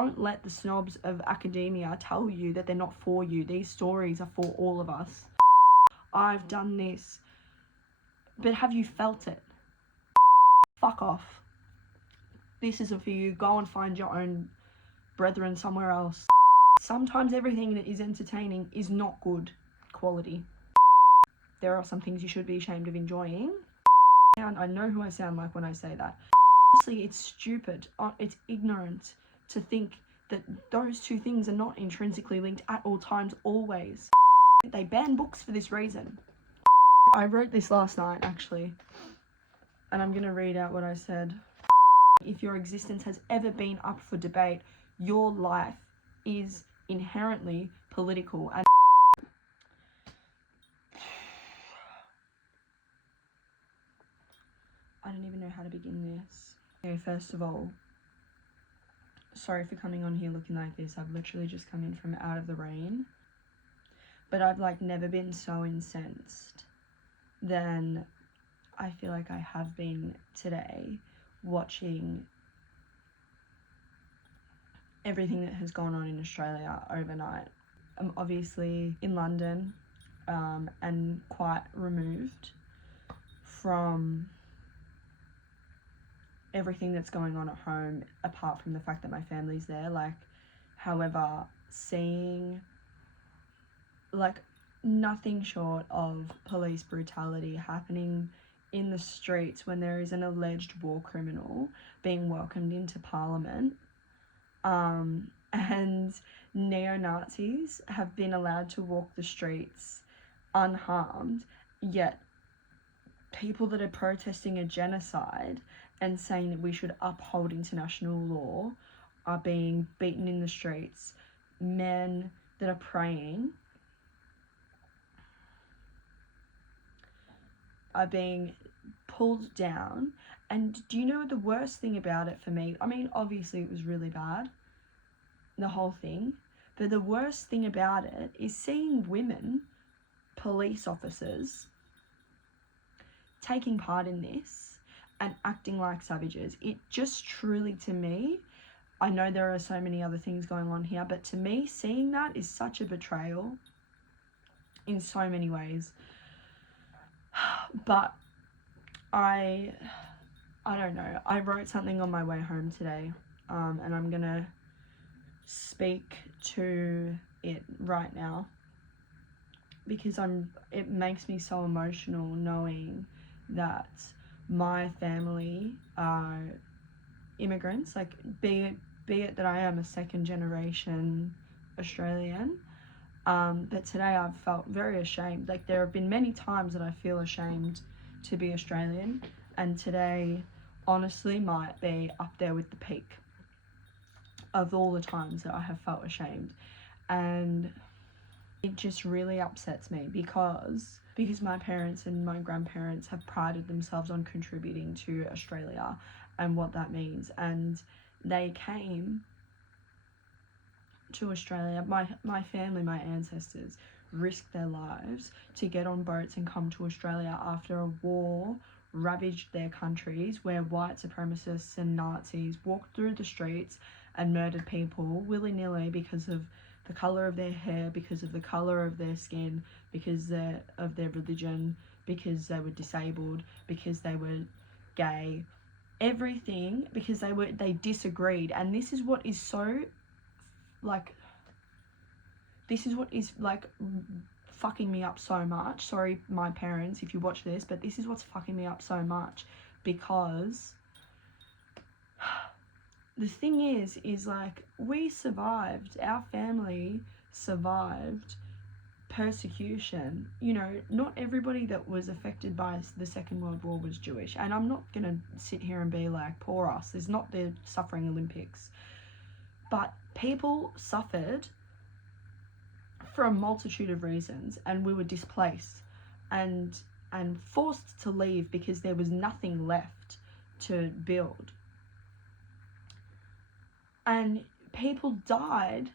don't let the snobs of academia tell you that they're not for you. These stories are for all of us. I've done this, but have you felt it? Fuck off. This isn't for you. Go and find your own brethren somewhere else. Sometimes everything that is entertaining is not good quality. There are some things you should be ashamed of enjoying. And I know who I sound like when I say that. Honestly, it's stupid. It's ignorant to think that those two things are not intrinsically linked at all times, always. They ban books for this reason. I wrote this last night, actually, and I'm gonna read out what I said. If your existence has ever been up for debate, your life is inherently political. And I don't even know how to begin this. Okay, first of all, sorry for coming on here looking like this. I've literally just come in from out of the rain. But I've like never been so incensed than I feel like I have been today, watching everything that has gone on in Australia overnight. I'm obviously in London and quite removed from everything that's going on at home, apart from the fact that my family's there. Like, however, seeing like nothing short of police brutality happening in the streets when there is an alleged war criminal being welcomed into Parliament, and neo-Nazis have been allowed to walk the streets unharmed, yet people that are protesting a genocide and saying that we should uphold international law are being beaten in the streets. Men that are praying are being pulled down. And do you know the worst thing about it for me? I mean, obviously it was really bad, the whole thing, but the worst thing about it is seeing women, police officers, taking part in this and acting like savages. It just truly, to me, I know there are so many other things going on here, but to me, seeing that is such a betrayal in so many ways. But I don't know. I wrote something on my way home today, and I'm gonna speak to it right now because it makes me so emotional knowing that my family are immigrants, like be it that I am a second generation Australian, but today I've felt very ashamed. Like, there have been many times that I feel ashamed to be Australian, and today honestly might be up there with the peak of all the times that I have felt ashamed. And it just really upsets me because my parents and my grandparents have prided themselves on contributing to Australia and what that means, and they came to Australia. My family, my ancestors risked their lives to get on boats and come to Australia after a war ravaged their countries, where white supremacists and Nazis walked through the streets and murdered people willy-nilly because of the colour of their hair, because of the colour of their skin, because of their religion, because they were disabled, because they were gay, everything because they disagreed. And this is what is so, like, this is what is like fucking me up so much. Sorry, my parents, if you watch this, but this is what's fucking me up so much, because the thing is like, we survived, our family survived persecution. You know, not everybody that was affected by the Second World War was Jewish, and I'm not gonna sit here and be like, poor us, there's not the suffering Olympics, but people suffered for a multitude of reasons, and we were displaced and forced to leave because there was nothing left to build. And people died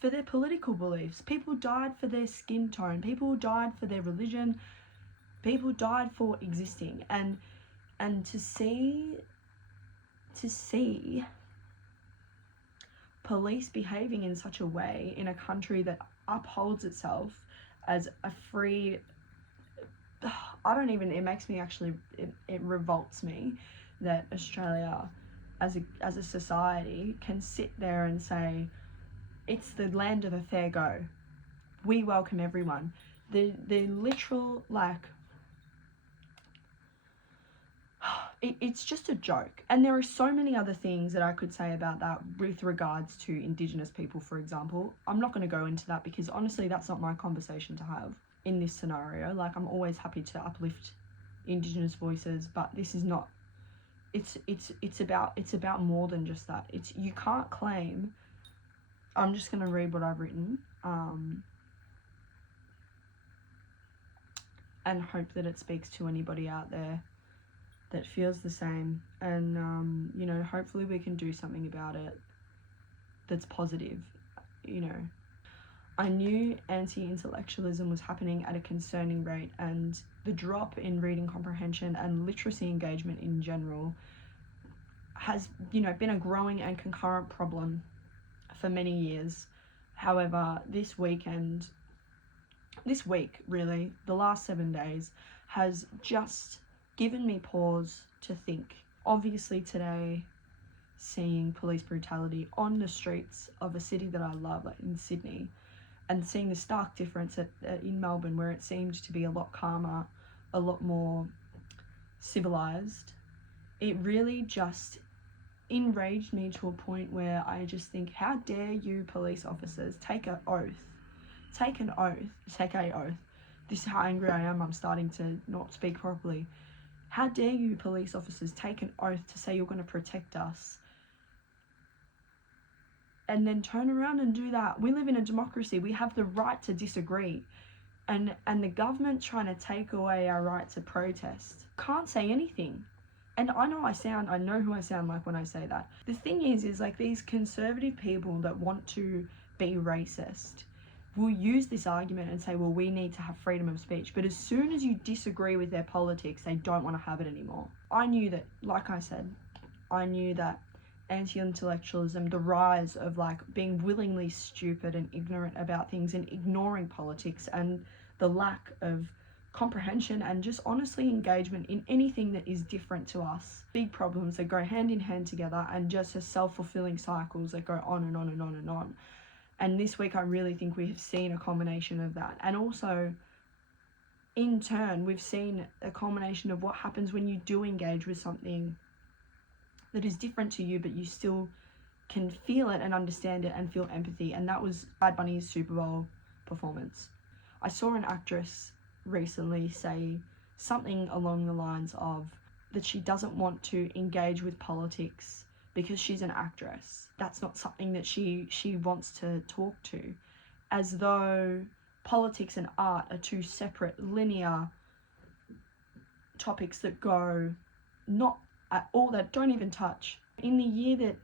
for their political beliefs, people died for their skin tone, people died for their religion, people died for existing. And to see police behaving in such a way in a country that upholds itself as a free, it makes me actually, it revolts me that Australia as a society can sit there and say, it's the land of a fair go. We welcome everyone. The literal, like, it's just a joke. And there are so many other things that I could say about that with regards to Indigenous people, for example. I'm not going to go into that because honestly, that's not my conversation to have in this scenario. Like, I'm always happy to uplift Indigenous voices, but this is not, it's about more than just that. You can't claim, I'm just going to read what I've written, and hope that it speaks to anybody out there that feels the same, and you know, hopefully we can do something about it that's positive. You know, I knew anti-intellectualism was happening at a concerning rate, and the drop in reading comprehension and literacy engagement in general has, you know, been a growing and concurrent problem for many years. However, this week really, the last 7 days, has just given me pause to think. Obviously today, seeing police brutality on the streets of a city that I love, like in Sydney, and seeing the stark difference in Melbourne, where it seemed to be a lot calmer, a lot more civilized, it really just enraged me to a point where I just think, how dare you police officers take an oath. This is how angry I am. I'm starting to not speak properly. How dare you police officers take an oath to say you're going to protect us, and then turn around and do that? We live in a democracy. We have the right to disagree. And the government trying to take away our right to protest can't say anything. And I know who I sound like when I say that. The thing is like, these conservative people that want to be racist will use this argument and say, well, we need to have freedom of speech. But as soon as you disagree with their politics, they don't want to have it anymore. I knew that, like I said, anti-intellectualism, the rise of like being willingly stupid and ignorant about things and ignoring politics, and the lack of comprehension and just honestly engagement in anything that is different to us. Big problems that go hand in hand together, and just as self-fulfilling cycles that go on and on and on and on. And this week I really think we have seen a combination of that. And also, in turn, we've seen a combination of what happens when you do engage with something that is different to you, but you still can feel it and understand it and feel empathy. And that was Bad Bunny's Super Bowl performance. I saw an actress recently say something along the lines of that she doesn't want to engage with politics because she's an actress. That's not something that she wants to talk to, as though politics and art are two separate linear topics that go not at all, that don't even touch. In the year that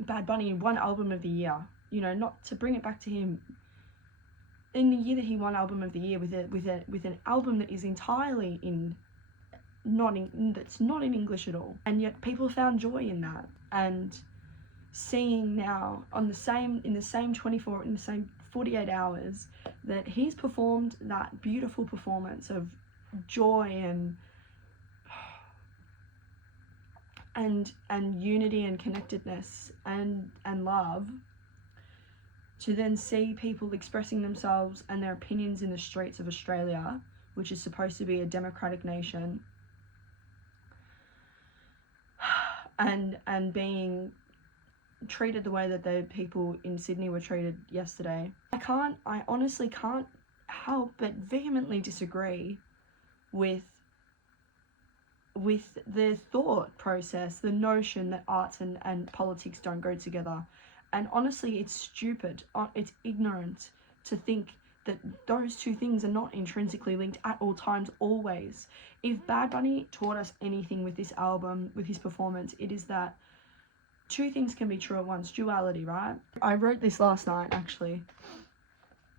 Bad Bunny won Album of the Year, you know, not to bring it back to him, in the year that he won Album of the Year with an album that is entirely that's not in English at all, and yet people found joy in that. And seeing now in the same 48 hours that he's performed that beautiful performance of joy and unity and connectedness and love, to then see people expressing themselves and their opinions in the streets of Australia, which is supposed to be a democratic nation, and being treated the way that the people in Sydney were treated yesterday. I honestly can't help but vehemently disagree with the thought process, the notion that arts and politics don't go together. And honestly, it's stupid, it's ignorant to think that those two things are not intrinsically linked at all times, always. If Bad Bunny taught us anything with this album, with his performance, it is that two things can be true at once. Duality, right? I wrote this last night, actually,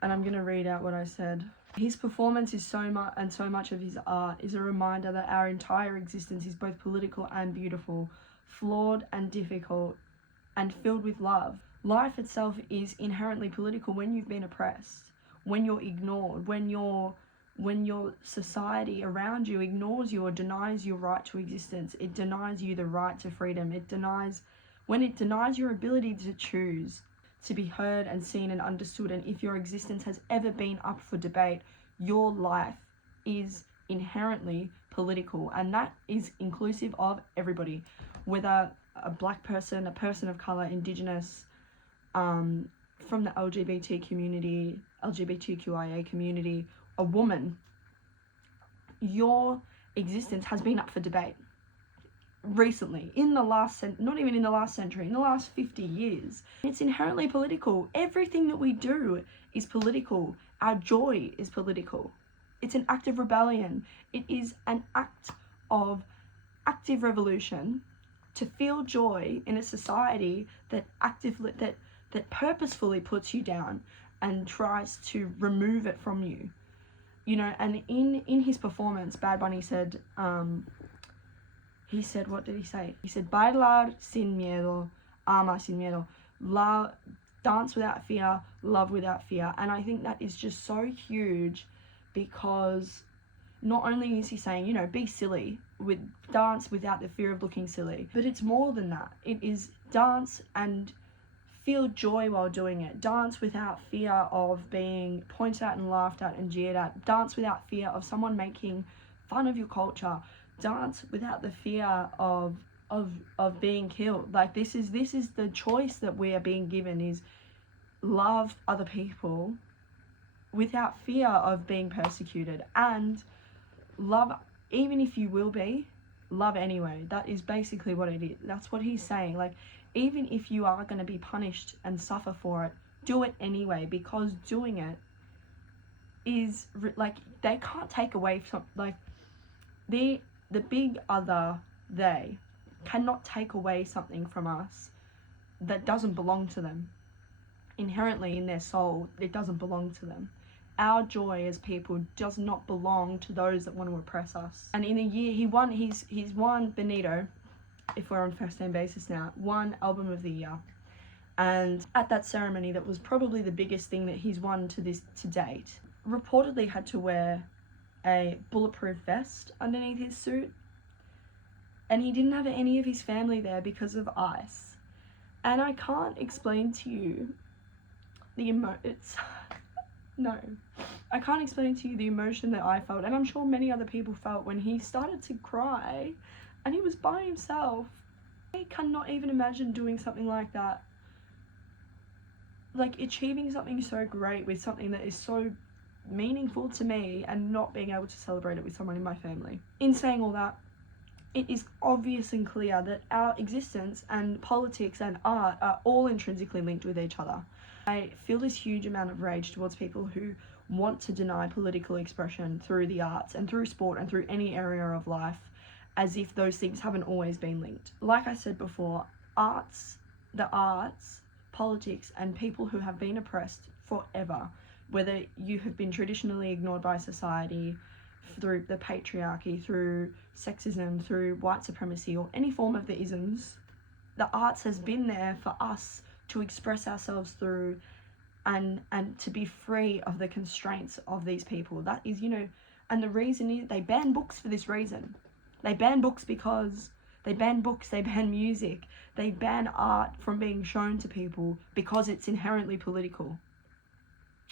and I'm going to read out what I said. His performance is so much of his art is a reminder that our entire existence is both political and beautiful, flawed and difficult, and filled with love. Life itself is inherently political when you've been oppressed, when you're ignored, when your society around you ignores you or denies your right to existence. It denies you the right to freedom. When it denies your ability to choose, to be heard and seen and understood. And if your existence has ever been up for debate, your life is inherently political, and that is inclusive of everybody, whether a black person, a person of color, indigenous, from the LGBTQIA community, a woman. Your existence has been up for debate recently, in the last not even in the last century, in the last 50 years. It's inherently political. Everything that we do is political. Our joy is political. It's an act of rebellion. It is an act of active revolution to feel joy in a society that actively that purposefully puts you down and tries to remove it from you. You know, and in his performance, Bad Bunny said, what did he say? He said, bailar sin miedo, ama sin miedo, dance without fear, love without fear. And I think that is just so huge, because not only is he saying, you know, be silly, dance without the fear of looking silly, but it's more than that. It is dance and feel joy while doing it. Dance without fear of being pointed at and laughed at and jeered at. Dance without fear of someone making fun of your culture. Dance without the fear of being killed. Like, this is the choice that we are being given, is love other people without fear of being persecuted, and love, even if you will be, love anyway. That is basically what it is. That's what he's saying. Like, even if you are going to be punished and suffer for it, do it anyway, because doing it is, like, they can't take away from, like, the big other, they cannot take away something from us that doesn't belong to them. Inherently in their soul, it doesn't belong to them. Our joy as people does not belong to those that want to oppress us. And in a year, he's won Benito, if we're on first name basis now, won Album of the Year. And at that ceremony, that was probably the biggest thing that he's won to date, reportedly had to wear a bulletproof vest underneath his suit, and he didn't have any of his family there because of ICE. And I can't explain to you I can't explain to you the emotion that I felt, and I'm sure many other people felt, when he started to cry and he was by himself. I cannot even imagine doing something like that, like achieving something so great with something that is so meaningful to me and not being able to celebrate it with someone in my family. In saying all that, it is obvious and clear that our existence and politics and art are all intrinsically linked with each other. I feel this huge amount of rage towards people who want to deny political expression through the arts and through sport and through any area of life, as if those things haven't always been linked. Like I said before, the arts, politics, and people who have been oppressed forever, whether you have been traditionally ignored by society, through the patriarchy, through sexism, through white supremacy, or any form of the isms, the arts has been there for us to express ourselves through, and to be free of the constraints of these people. That is, you know, and the reason is they ban books for this reason. They ban books because they ban music, they ban art from being shown to people because it's inherently political.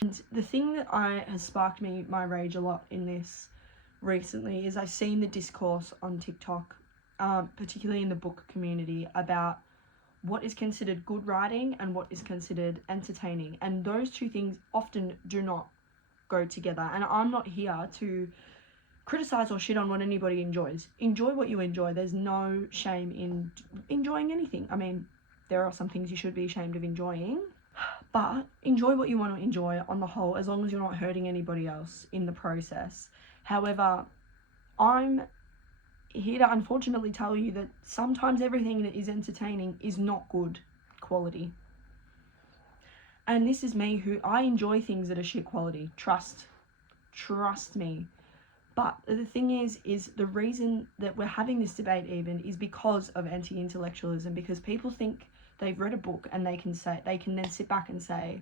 And the thing that has sparked my rage a lot in this recently is I've seen the discourse on TikTok, particularly in the book community, about what is considered good writing and what is considered entertaining, and those two things often do not go together. And I'm not here to criticize or shit on what anybody enjoys. Enjoy what you enjoy. There's no shame in enjoying anything. I mean, there are some things you should be ashamed of enjoying, but enjoy what you want to enjoy on the whole, as long as you're not hurting anybody else in the process. However, I'm here to unfortunately tell you that sometimes everything that is entertaining is not good quality. And this is me, who I enjoy things that are shit quality. Trust me. But the thing is the reason that we're having this debate even is because of anti-intellectualism, because people think they've read a book and they can then sit back and say,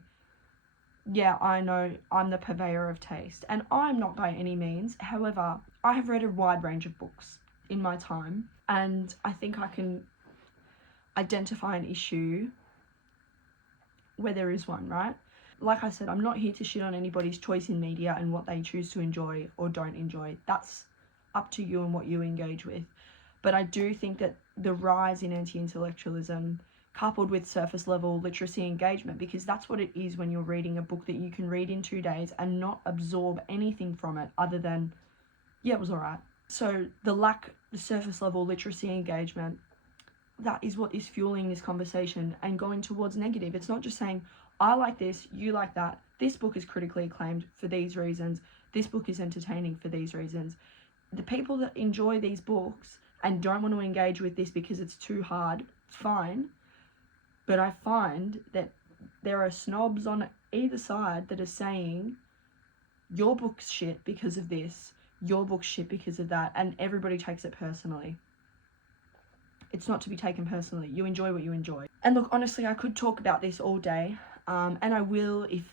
yeah, I know I'm the purveyor of taste. And I'm not by any means. However, I have read a wide range of books in my time, and I think I can identify an issue where there is one, right? Like I said, I'm not here to shit on anybody's choice in media and what they choose to enjoy or don't enjoy. That's up to you and what you engage with. But I do think that the rise in anti-intellectualism, coupled with surface level literacy engagement, because that's what it is when you're reading a book that you can read in 2 days and not absorb anything from it other than, yeah, it was all right. So the surface level literacy engagement, that is what is fueling this conversation and going towards negative. It's not just saying, I like this, you like that, this book is critically acclaimed for these reasons, this book is entertaining for these reasons. The people that enjoy these books and don't want to engage with this because it's too hard, it's fine. But I find that there are snobs on either side that are saying, your book's shit because of this, your book's shit because of that, and everybody takes it personally. It's not to be taken personally. You enjoy what you enjoy. And look, honestly, I could talk about this all day, and I will if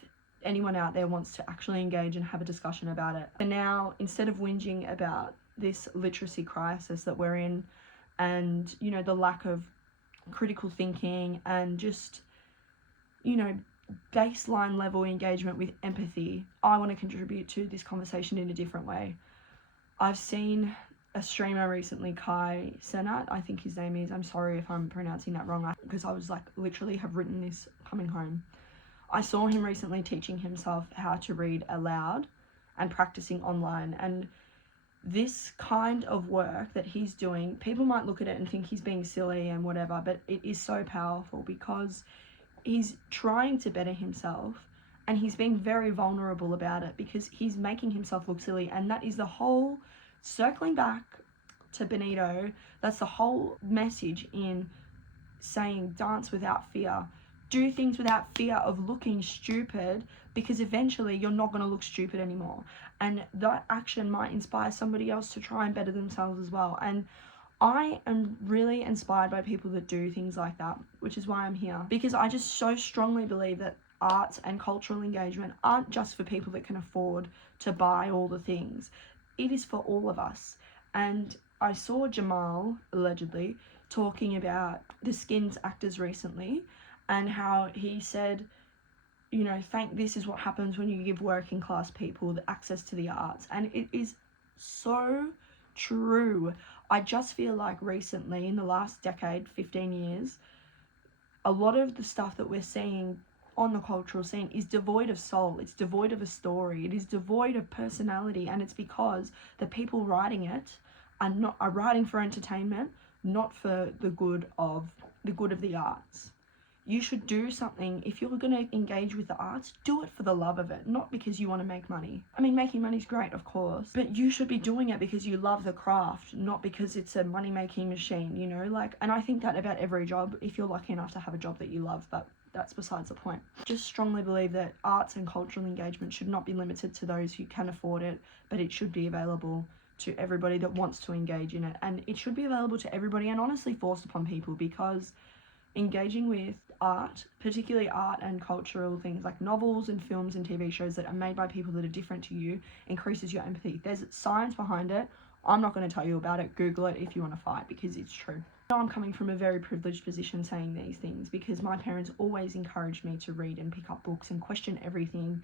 anyone out there wants to actually engage and have a discussion about it. And now, instead of whinging about this literacy crisis that we're in, and, you know, the lack of critical thinking and just, you know, baseline level engagement with empathy, I want to contribute to this conversation in a different way. I've seen a streamer recently, Kai Senat, I think his name is, I'm sorry if I'm pronouncing that wrong, because I was like, literally have written this coming home. I saw him recently teaching himself how to read aloud and practicing online, and this kind of work that he's doing, people might look at it and think he's being silly and whatever, but it is so powerful because he's trying to better himself and he's being very vulnerable about it because he's making himself look silly. And that is the whole, circling back to Benito, that's the whole message in saying dance without fear. Do things without fear of looking stupid, because eventually you're not going to look stupid anymore. And that action might inspire somebody else to try and better themselves as well. And I am really inspired by people that do things like that, which is why I'm here. Because I just so strongly believe that arts and cultural engagement aren't just for people that can afford to buy all the things. It is for all of us. And I saw Jamal, allegedly, talking about the Skins actors recently, and how he said, you know, this is what happens when you give working class people the access to the arts. And it is so true. I just feel like recently, in the last decade, 15 years, a lot of the stuff that we're seeing on the cultural scene is devoid of soul. It's devoid of a story. It is devoid of personality. And it's because the people writing it are writing for entertainment, not for the good of the arts. You should do something. If you're going to engage with the arts, do it for the love of it, not because you want to make money. I mean, making money is great, of course, but you should be doing it because you love the craft, not because it's a money-making machine, you know? Like, and I think that about every job, if you're lucky enough to have a job that you love, but that's besides the point. Just strongly believe that arts and cultural engagement should not be limited to those who can afford it, but it should be available to everybody that wants to engage in it. And it should be available to everybody, and honestly forced upon people, because engaging with art, particularly art and cultural things like novels and films and TV shows that are made by people that are different to you, increases your empathy. There's science behind it. I'm not going to tell you about it. Google it if you want to fight, because it's true. I'm coming from a very privileged position saying these things, because my parents always encouraged me to read and pick up books and question everything,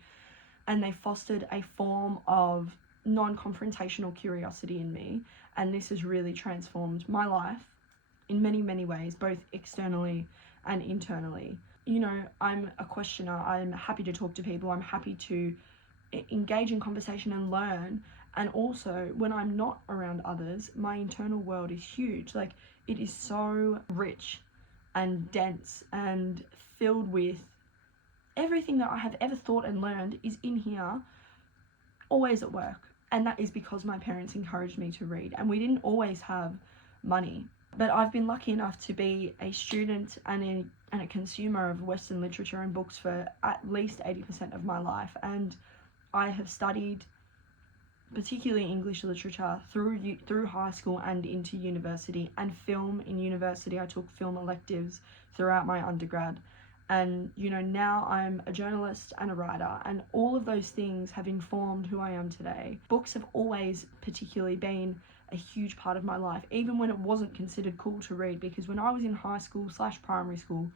and they fostered a form of non-confrontational curiosity in me, and this has really transformed my life in many, many ways, both externally and internally. You know, I'm a questioner. I'm happy to talk to people. I'm happy to engage in conversation and learn. And also, when I'm not around others, my internal world is huge. Like, it is so rich and dense and filled with everything that I have ever thought and learned is in here, always at work. And that is because my parents encouraged me to read. And we didn't always have money. But I've been lucky enough to be a student and a consumer of Western literature and books for at least 80% of my life. And I have studied particularly English literature, through high school and into university, and film in university. I took film electives throughout my undergrad, and you know, now I'm a journalist and a writer, and all of those things have informed who I am today. Books have always particularly been a huge part of my life, even when it wasn't considered cool to read, because when I was in high school / primary school,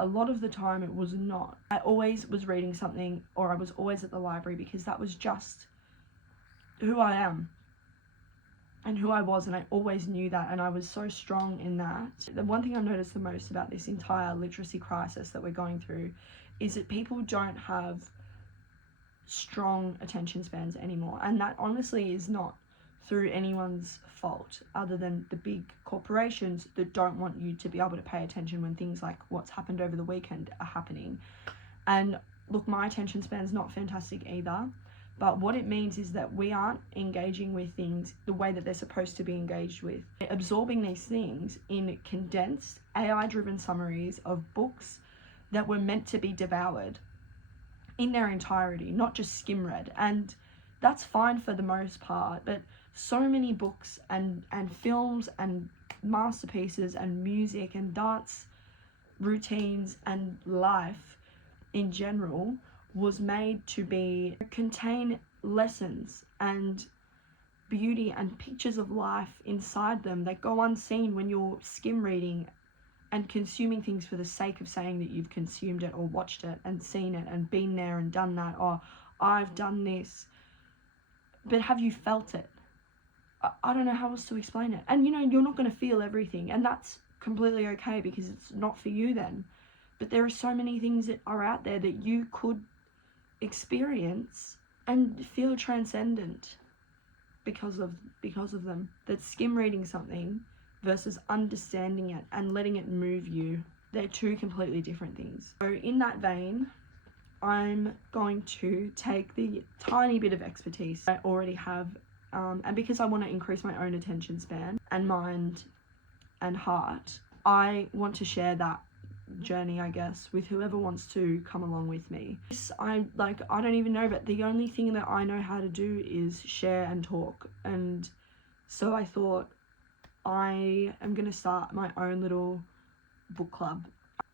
a lot of the time it was not. I always was reading something, or I was always at the library, because that was just who I am and who I was, and I always knew that, and I was so strong in that. The one thing I've noticed the most about this entire literacy crisis that we're going through is that people don't have strong attention spans anymore, and that honestly is not through anyone's fault other than the big corporations that don't want you to be able to pay attention when things like what's happened over the weekend are happening. And look, my attention span's not fantastic either, but what it means is that we aren't engaging with things the way that they're supposed to be engaged with. We're absorbing these things in condensed AI-driven summaries of books that were meant to be devoured in their entirety, not just skim read. And that's fine for the most part, but so many books and films and masterpieces and music and dance routines and life in general was made to contain lessons and beauty and pictures of life inside them that go unseen when you're skim reading and consuming things for the sake of saying that you've consumed it or watched it and seen it and been there and done that, or I've done this. But have you felt it? I don't know how else to explain it. And you know, you're not going to feel everything, and that's completely okay, because it's not for you then. But there are so many things that are out there that you could experience and feel transcendent because of them. That skim reading something versus understanding it and letting it move you, they're two completely different things. So in that vein, I'm going to take the tiny bit of expertise I already have, and because I want to increase my own attention span and mind and heart, I want to share that journey, I guess, with whoever wants to come along with me. I don't even know, but the only thing that I know how to do is share and talk, and so I thought I am going to start my own little book club.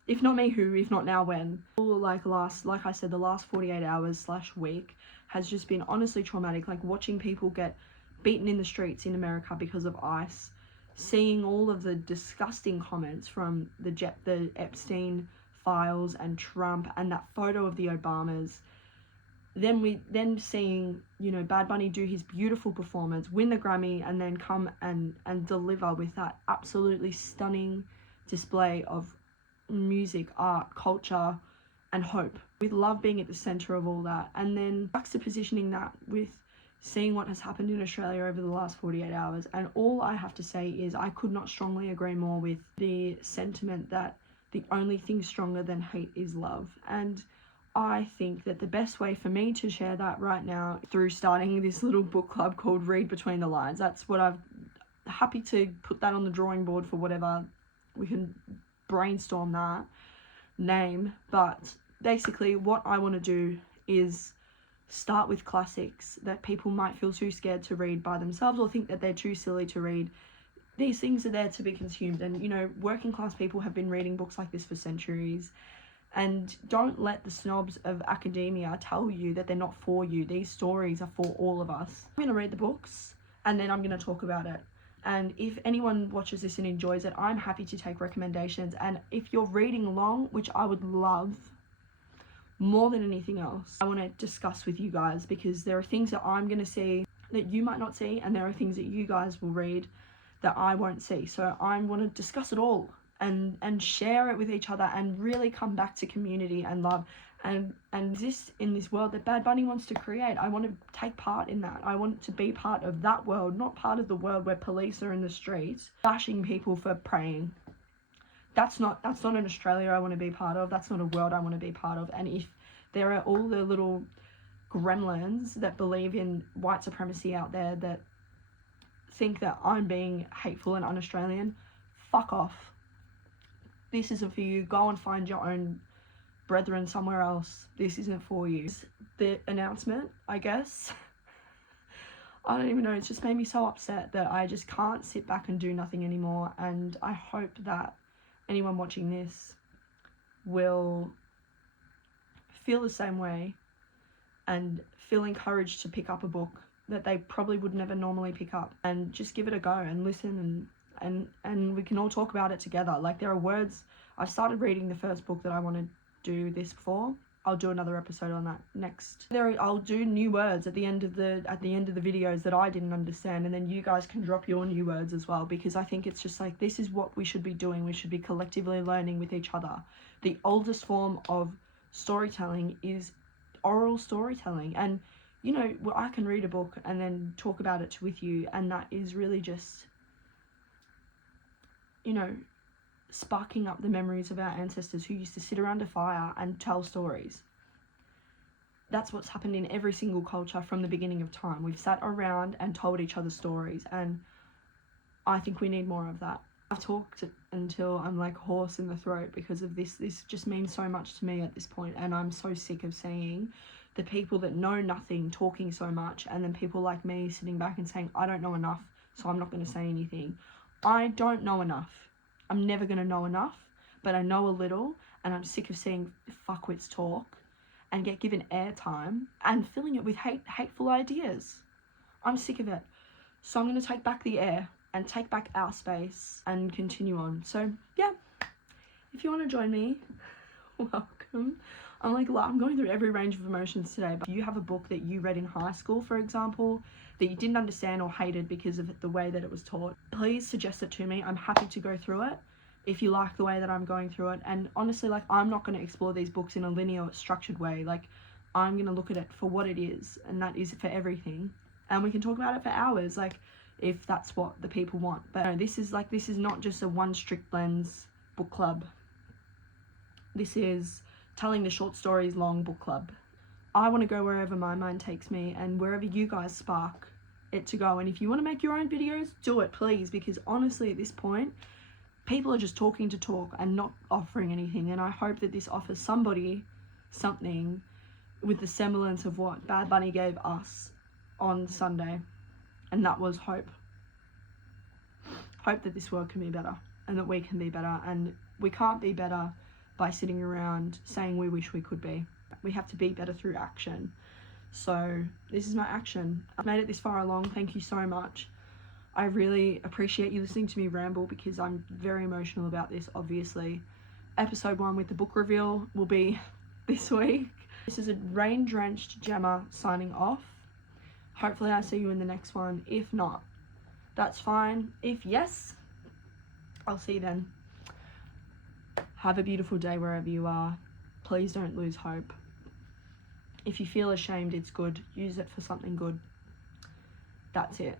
If not me, who? If not now, when? Like I said, the last 48 hours / week has just been honestly traumatic. Like watching people get beaten in the streets in America because of ICE, seeing all of the disgusting comments from the Epstein files and Trump and that photo of the Obamas. Then seeing, you know, Bad Bunny do his beautiful performance, win the Grammy, and then come and deliver with that absolutely stunning display of music, art, culture, and hope, with love being at the center of all that. And then juxtapositioning that with seeing what has happened in Australia over the last 48 hours. And all I have to say is I could not strongly agree more with the sentiment that the only thing stronger than hate is love. And I think that the best way for me to share that right now through starting this little book club called Read Between the Lines. That's what I've happy to put that on the drawing board for whatever we can brainstorm that name. But basically what I want to do is start with classics that people might feel too scared to read by themselves or think that they're too silly to read. These things are there to be consumed, and you know, working class people have been reading books like this for centuries. And don't let the snobs of academia tell you that they're not for you. These stories are for all of us. I'm going to read the books and then I'm going to talk about it. And if anyone watches this and enjoys it, I'm happy to take recommendations. And if you're reading long, which I would love more than anything else, I want to discuss with you guys, because there are things that I'm going to see that you might not see, and there are things that you guys will read that I won't see. So I want to discuss it all and share it with each other and really come back to community and love and exist in this world that Bad Bunny wants to create. I want to take part in that. I want to be part of that world, not part of the world where police are in the streets bashing people for praying. That's not an Australia I want to be part of. That's not a world I want to be part of. And if there are all the little gremlins that believe in white supremacy out there that think that I'm being hateful and un-Australian, fuck off. This isn't for you. Go and find your own brethren somewhere else. This isn't for you. The announcement, I guess. I don't even know, it's just made me so upset that I just can't sit back and do nothing anymore. And I hope that anyone watching this will feel the same way and feel encouraged to pick up a book that they probably would never normally pick up, and just give it a go and listen, and we can all talk about it together. Like, there are words, I've started reading the first book that I want to do this for. I'll do another episode on that next. I'll do new words at the end of the videos that I didn't understand, and then you guys can drop your new words as well, because I think it's just like, this is what we should be doing. We should be collectively learning with each other. The oldest form of storytelling is oral storytelling, and you know, I can read a book and then talk about it with you, and that is really just, you know, sparking up the memories of our ancestors who used to sit around a fire and tell stories. That's what's happened in every single culture from the beginning of time. We've sat around and told each other stories, and I think we need more of that. I've talked until I'm like hoarse in the throat because of this. This just means so much to me at this point, and I'm so sick of seeing the people that know nothing talking so much, and then people like me sitting back and saying, I don't know enough, so I'm not going to say anything. I don't know enough. I'm never going to know enough, but I know a little, and I'm sick of seeing fuckwits talk and get given airtime and filling it with hateful ideas. I'm sick of it. So I'm going to take back the air and take back our space and continue on. So yeah, if you want to join me, welcome. I'm going through every range of emotions today. But if you have a book that you read in high school, for example, that you didn't understand or hated because of the way that it was taught, please suggest it to me. I'm happy to go through it if you like the way that I'm going through it. And honestly, like, I'm not going to explore these books in a linear, structured way. Like, I'm going to look at it for what it is, and that is for everything. And we can talk about it for hours, like, if that's what the people want. But no, this is not just a one strict lens book club. This is telling the short stories long book club. I want to go wherever my mind takes me, and wherever you guys spark it to go. And if you want to make your own videos, do it, please, because honestly at this point people are just talking to talk and not offering anything. And I hope that this offers somebody something with the semblance of what Bad Bunny gave us on Sunday, and that was hope. Hope that this world can be better, and that we can be better, and we can't be better by sitting around saying we wish we could be. We have to be better through action. So this is my action. I've made it this far along. Thank you so much. I really appreciate you listening to me ramble, because I'm very emotional about this, obviously. Episode 1 with the book reveal will be this week. This is a rain-drenched Gemma signing off. Hopefully I see you in the next one. If not, that's fine. If yes, I'll see you then. Have a beautiful day wherever you are. Please don't lose hope. If you feel ashamed, it's good. Use it for something good. That's it.